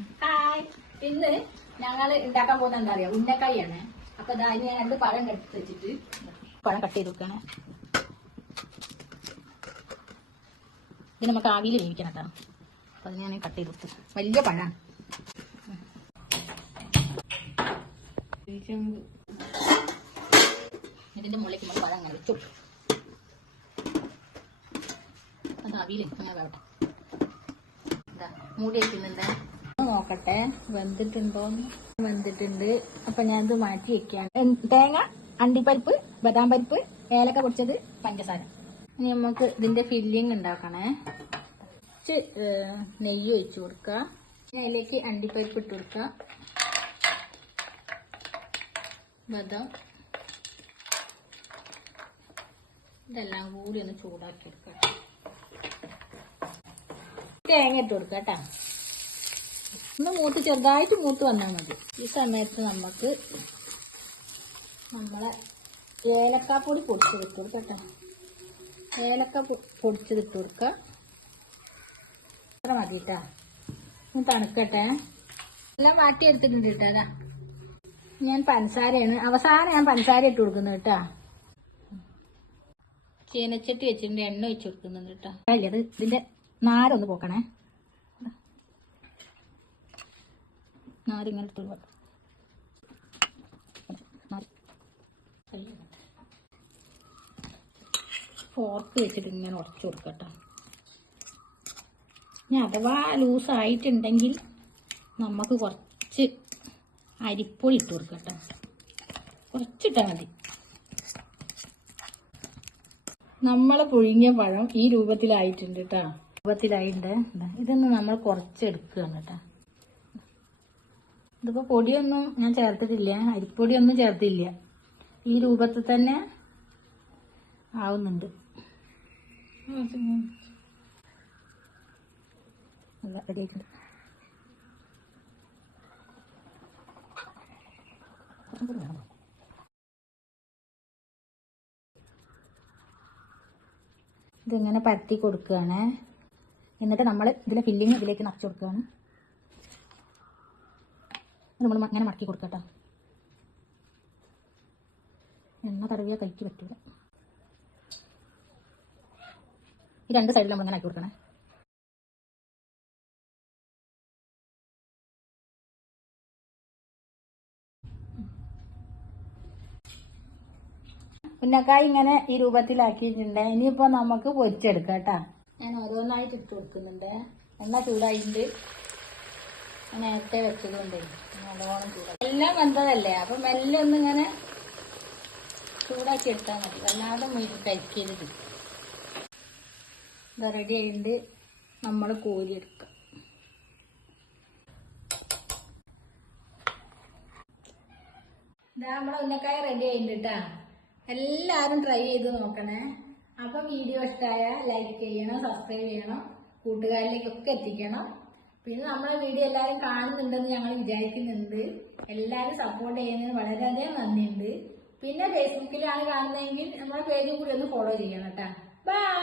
Hi, ഇന്ന് ഞങ്ങൾ ഉണ്ടാക്കാൻ പോകുന്ന എന്താ പറയാ, ഉന്നക്കായാണ്. അപ്പൊ ഇതാ ഞാൻ 2 പഴം എടുത്ത് വെച്ചിട്ട് പഴം കട്ട് ചെയ്ത് വെക്കാണ്. ഇത് നമുക്ക് ആവിയിൽ വേവിക്കണം കേട്ടോ. അപ്പൊ അത് ഞാൻ കട്ട് ചെയ്ത് വെച്ചു. വലിയ പഴമാണ്. ഇതിന്റെ മുകളിലേക്ക് നമ്മൾ പഴം അങ്ങനെ വെച്ചു. അത് ആവിയിൽ അങ്ങനെ വേവട്ടെ. എന്താ മൂടി വയ്ക്കുന്നുണ്ട്, നോക്കട്ടെ വെന്തിട്ടുണ്ടോ. വെന്തിട്ടുണ്ട്. അപ്പൊ ഞാനിത് മാറ്റി വെക്കുകയാണ്. തേങ്ങ, അണ്ടിപ്പരിപ്പ്, ബദാം പരിപ്പ്, ഏലക്ക പൊടിച്ചത്, പഞ്ചസാര. ഇനി നമുക്ക് ഇതിന്റെ ഫില്ലിങ് ഉണ്ടാക്കണേ. കുറച്ച് നെയ്യ് ഒഴിച്ചു കൊടുക്കുക. അതിലേക്ക് അണ്ടിപ്പരിപ്പ് ഇട്ട് കൊടുക്കുക. ബദാം ഇതെല്ലാം കൂടി ഒന്ന് ചൂടാക്കി എടുക്കുക. തേങ്ങ ഇട്ട് കൊടുക്കുക കേട്ടോ. ഒന്ന് മൂത്ത് ചെറുതായിട്ട് മൂത്ത് വന്നാൽ മതി. ഈ സമയത്ത് നമുക്ക് നമ്മളെ ഏലക്കാപ്പൊടി പൊടിച്ചത് ഇട്ട് കൊടുക്കുക കേട്ടോ. ഏലക്ക പൊടിച്ചത് ഇട്ട് കൊടുക്കുക. അത്ര മതി കേട്ടോ. ഒന്ന് തണുക്കട്ടെ. എല്ലാം മാറ്റിയെടുത്തിട്ടുണ്ട് കേട്ടോ. അതാ ഞാൻ പഞ്ചസാരയാണ് അവസാനം ഞാൻ പഞ്ചസാര ഇട്ട് കൊടുക്കുന്നത് കേട്ടോ. ചീനച്ചട്ടി വെച്ചിട്ടുണ്ട്, എണ്ണ ഒഴിച്ച് കൊടുക്കുന്നുണ്ട് കേട്ടോ. അത് ഇതിന്റെ നാരൊന്ന് പോക്കണേ. നാരിങ്ങനെ എടുത്ത് ഫോർക്ക് വെച്ചിട്ട് ഇങ്ങനെ ഉടച്ചു കൊടുക്കട്ടോ. ഇനി അഥവാ ലൂസായിട്ടുണ്ടെങ്കിൽ നമുക്ക് കുറച്ച് അരിപ്പൊടി ഇട്ട് കൊടുക്കട്ടോ. കുറച്ചിട്ടാൽ മതി. നമ്മളെ പുഴുങ്ങിയ പഴം ഈ രൂപത്തിലായിട്ടുണ്ട് കേട്ടോ. രൂപത്തിലായിട്ടുണ്ട്. ഇതൊന്ന് നമ്മൾ കുറച്ചെടുക്കുകയാണ് കേട്ടോ. ഇതിപ്പോൾ പൊടിയൊന്നും ഞാൻ ചേർത്തിട്ടില്ല, അരിപ്പൊടിയൊന്നും ചേർത്തില്ല. ഈ രൂപത്തിൽ തന്നെ ആവുന്നുണ്ട്. റെഡി ആയിട്ടുണ്ട്. ഇതിങ്ങനെ പരത്തി കൊടുക്കുകയാണ്. എന്നിട്ട് നമ്മൾ ഇതിലെ ഫില്ലിങ് ഇതിലേക്ക് നിറച്ച് കൊടുക്കുകയാണ്. നമ്മൾ അങ്ങനെ മടക്കി കൊടുക്കട്ടോ. എണ്ണ തടവിയാൽ കൈക്ക് പറ്റൂല. ഈ 2 സൈഡിൽ നമ്മൾ അങ്ങനെ ആക്കി കൊടുക്കണേ. ഉന്നക്കായ് ഇങ്ങനെ ഈ രൂപത്തിലാക്കിയിട്ടുണ്ട്. ഇനിയിപ്പോൾ നമുക്ക് പൊരിച്ചെടുക്കാം കേട്ടോ. ഞാൻ ഓരോന്നായിട്ട് ഇട്ട് കൊടുക്കുന്നുണ്ട്. എണ്ണ ചൂടായിട്ടുണ്ട്. നേരത്തെ വെച്ചതുകൊണ്ട് നല്ലോണം ചൂടാക്കി. എല്ലാം വെന്തതല്ലേ, അപ്പം മെല്ലെ ഒന്നിങ്ങനെ ചൂടാക്കി എടുത്താൽ മതി. വല്ലാതെ കഴിക്കരുത്. ഇത് റെഡി ആയിട്ട് നമ്മൾ കോരിയെടുക്കുക. ഇതാ നമ്മളെ ഉന്നക്കായ റെഡി ആയിട്ടുണ്ട് കേട്ടാ. എല്ലാവരും ട്രൈ ചെയ്ത് നോക്കണേ. അപ്പം വീഡിയോ ഇഷ്ടമായ ലൈക്ക് ചെയ്യണം, സബ്സ്ക്രൈബ് ചെയ്യണം, കൂട്ടുകാരിലേക്കൊക്കെ എത്തിക്കണം. പിന്നെ നമ്മളെ വീഡിയോ എല്ലാവരും കാണുന്നുണ്ടെന്ന് ഞങ്ങൾ വിചാരിക്കുന്നുണ്ട്. എല്ലാവരും സപ്പോർട്ട് ചെയ്യുന്നതിന് വളരെയധികം നന്ദിയുണ്ട്. പിന്നെ ഫേസ്ബുക്കിലാണ് കാണുന്നതെങ്കിൽ നമ്മുടെ പേജും കൂടി ഒന്ന് ഫോളോ ചെയ്യണം കേട്ടോ. ബൈ.